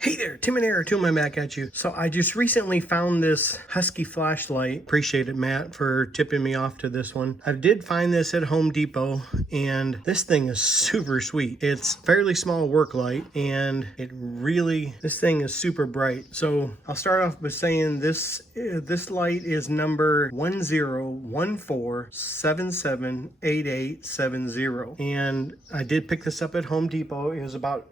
Hey there, Tim and Eric, my Mac at you. So I just recently found this Husky flashlight. Appreciate it, Matt, for tipping me off to this one. I did find this at Home Depot, and this thing is super sweet. It's fairly small work light, and this thing is super bright. So I'll start off by saying this light is number 1014778870, and I did pick this up at Home Depot. It was about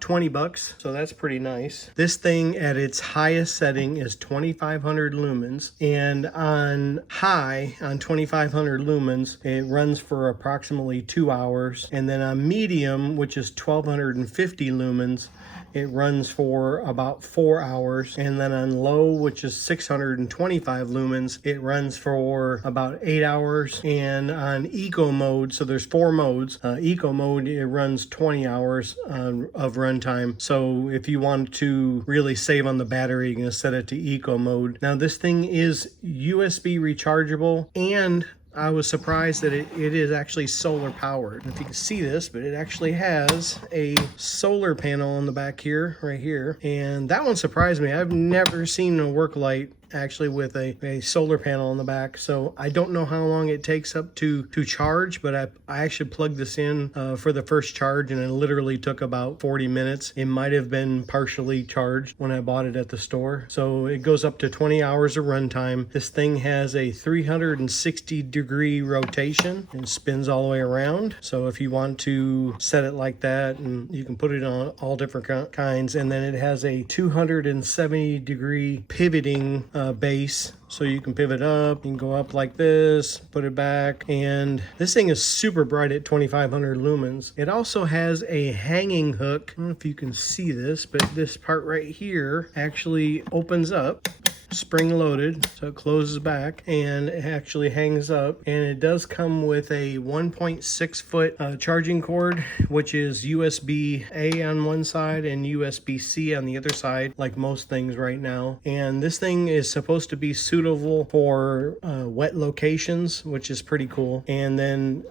20 bucks, so that's pretty nice. This thing at its highest setting is 2500 lumens, and on 2500 lumens it runs for approximately 2 hours, and then on medium, which is 1250 lumens, it runs for about 4 hours, and then on low, which is 625 lumens, it runs for about 8 hours, and on eco mode, so there's 4 modes, eco mode, it runs 20 hours of runtime. So if you want to really save on the battery, you're going to set it to eco mode. Now this thing is USB rechargeable, and I was surprised that it is actually solar powered. If you can see this, but it actually has a solar panel on the back here, right here. And that one surprised me. I've never seen a work light actually with a solar panel on the back. So I don't know how long it takes up to charge, but I actually plugged this in for the first charge, and it literally took about 40 minutes. It might have been partially charged when I bought it at the store. So it goes up to 20 hours of runtime. This thing has a 360-degree rotation and spins all the way around. So if you want to set it like that, and you can put it on all different kinds, and then it has a 270-degree pivoting base, so you can pivot up, you can go up like this, put it back, and this thing is super bright at 2500 lumens. It also has a hanging hook. I don't know if you can see this, but this part right here actually opens up, spring loaded, so it closes back and it actually hangs up. And it does come with a 1.6 foot charging cord, which is USB-A on one side and USB-C on the other side, like most things right now. And this thing is supposed to be suitable for wet locations, which is pretty cool. And then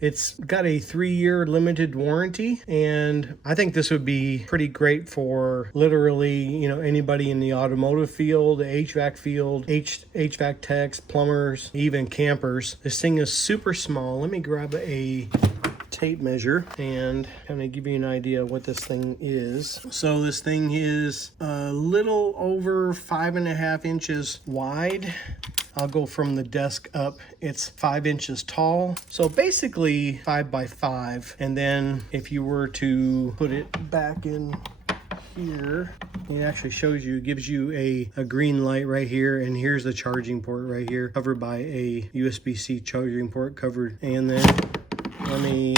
it's got a 3-year limited warranty, and I think this would be pretty great for literally, anybody in the automotive field, HVAC field, HVAC techs, plumbers, even campers. This thing is super small. Let me grab a tape measure and kind of give you an idea of what this thing is. So this thing is a little over 5.5 inches wide. I'll go from the desk up. It's 5 inches tall, so basically 5 by 5. And then if you were to put it back in here, it actually shows you, gives you a green light right here, and here's the charging port right here, covered by a USB-C charging port covered. And then let me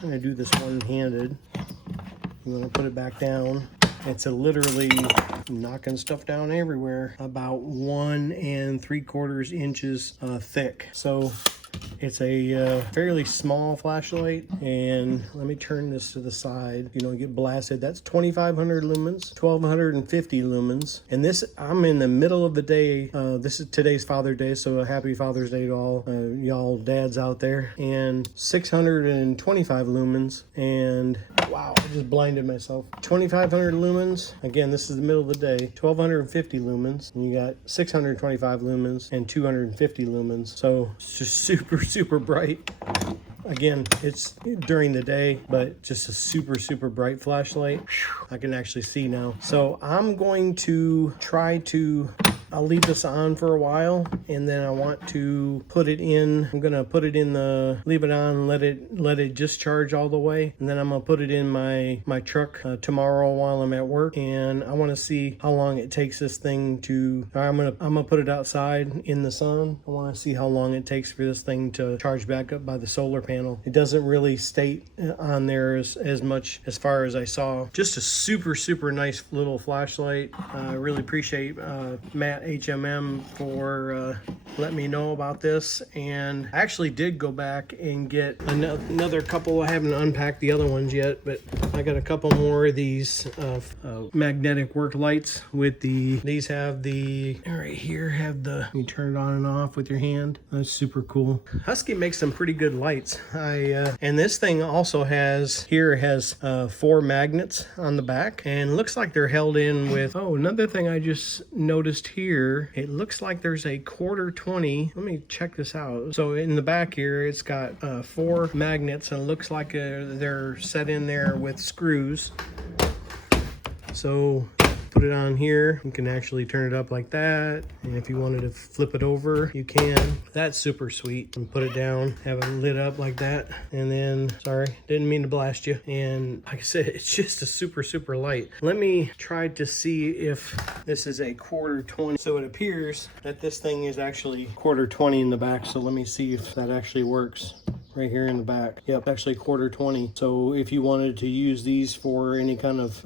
kind of do this one-handed. I'm gonna put it back down. It's literally knocking stuff down everywhere, about 1 3/4 inches thick. So it's a fairly small flashlight. And let me turn this to the side. You don't get blasted. That's 2500 lumens, 1250 lumens. And this, I'm in the middle of the day. This is today's Father's Day, so a happy Father's Day to all y'all dads out there. And 625 lumens. And wow, I just blinded myself. 2500 lumens. Again, this is the middle of the day. 1250 lumens. And you got 625 lumens and 250 lumens. So it's just super bright. Again, it's during the day, but just a super bright flashlight. I can actually see now. So I'm going to I'll leave this on for a while, and then I want to put it in. I'm gonna put it in leave it on, let it just charge all the way, and then I'm gonna put it in my truck tomorrow while I'm at work. And I want to see how long it takes this thing to. I'm gonna put it outside in the sun. I want to see how long it takes for this thing to charge back up by the solar panel. It doesn't really state on there as much as far as I saw. Just a super nice little flashlight. I really appreciate Matt HMM for letting me know about this. And I actually did go back and get another couple. I haven't unpacked the other ones yet, but I got a couple more of these magnetic work lights with these have the, right here have the, you turn it on and off with your hand. That's super cool. Husky makes some pretty good lights. And this thing also has 4 magnets on the back, and looks like they're held in with, oh, another thing I just noticed here, it looks like there's a 1/4-20. Let me check this out. So in the back here, it's got 4 magnets, and it looks like they're set in there with screws. So put it on here, you can actually turn it up like that, and if you wanted to flip it over, you can. That's super sweet. And put it down, have it lit up like that, and then, sorry, didn't mean to blast you. And like I said, it's just a super light. Let me try to see if this is a 1/4-20. So it appears that this thing is actually 1/4-20 in the back, so let me see if that actually works. Right here in the back. Yep, actually 1/4-20. So if you wanted to use these for any kind of,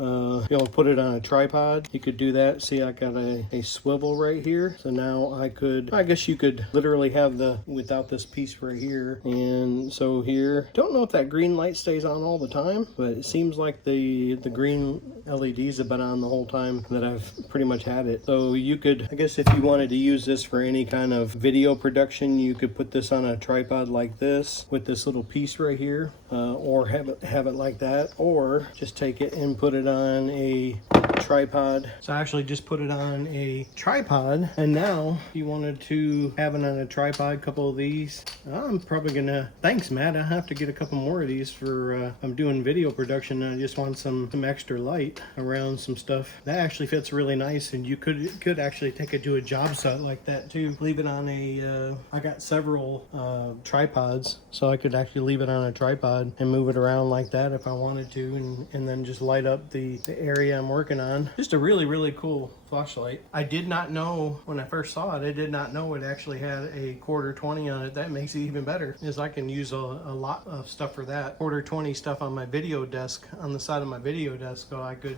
put it on a tripod, you could do that. See, I got a swivel right here. So now I guess you could literally have without this piece right here. And so here, don't know if that green light stays on all the time, but it seems like the green LEDs have been on the whole time that I've pretty much had it. So you could, I guess if you wanted to use this for any kind of video production, you could put this on a tripod like this, with this little piece right here, or have it like that, or just take it and put it on a tripod. So I actually just put it on a tripod, and now if you wanted to have it on a tripod, couple of these, I'm probably gonna, thanks Matt, I have to get a couple more of these for I'm doing video production, and I just want some extra light around some stuff. That actually fits really nice, and you could actually take it to a job site like that too. Leave it on a I got several tripods, so I could actually leave it on a tripod and move it around like that if I wanted to, and then just light up the area I'm working on. Just a really cool flashlight. I did not know when I first saw it, I did not know it actually had a 1/4-20 on it. That makes it even better, is I can use a lot of stuff for that. 1/4-20 stuff on my video desk, on the side of my video desk, so I could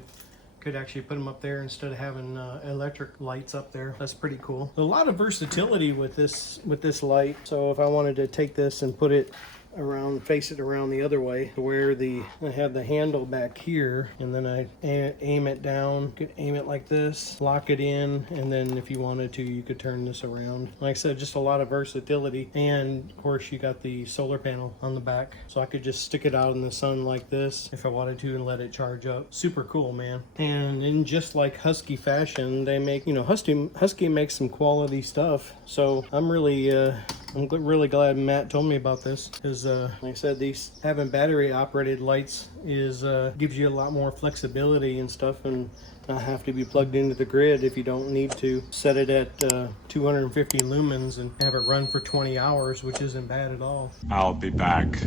actually put them up there instead of having electric lights up there. That's pretty cool. A lot of versatility with this light. So if I wanted to take this and put it around, face it around the other way, to where I have the handle back here, and then I aim it down, could aim it like this, lock it in, and then if you wanted to, you could turn this around. Like I said, just a lot of versatility. And of course you got the solar panel on the back, so I could just stick it out in the sun like this if I wanted to and let it charge up. Super cool, man. And in just like Husky fashion, they make, Husky makes some quality stuff. So I'm really glad Matt told me about this, because like I said, these having battery operated lights gives you a lot more flexibility and stuff, and not have to be plugged into the grid if you don't need to. Set it at 250 lumens and have it run for 20 hours, which isn't bad at all. I'll be back.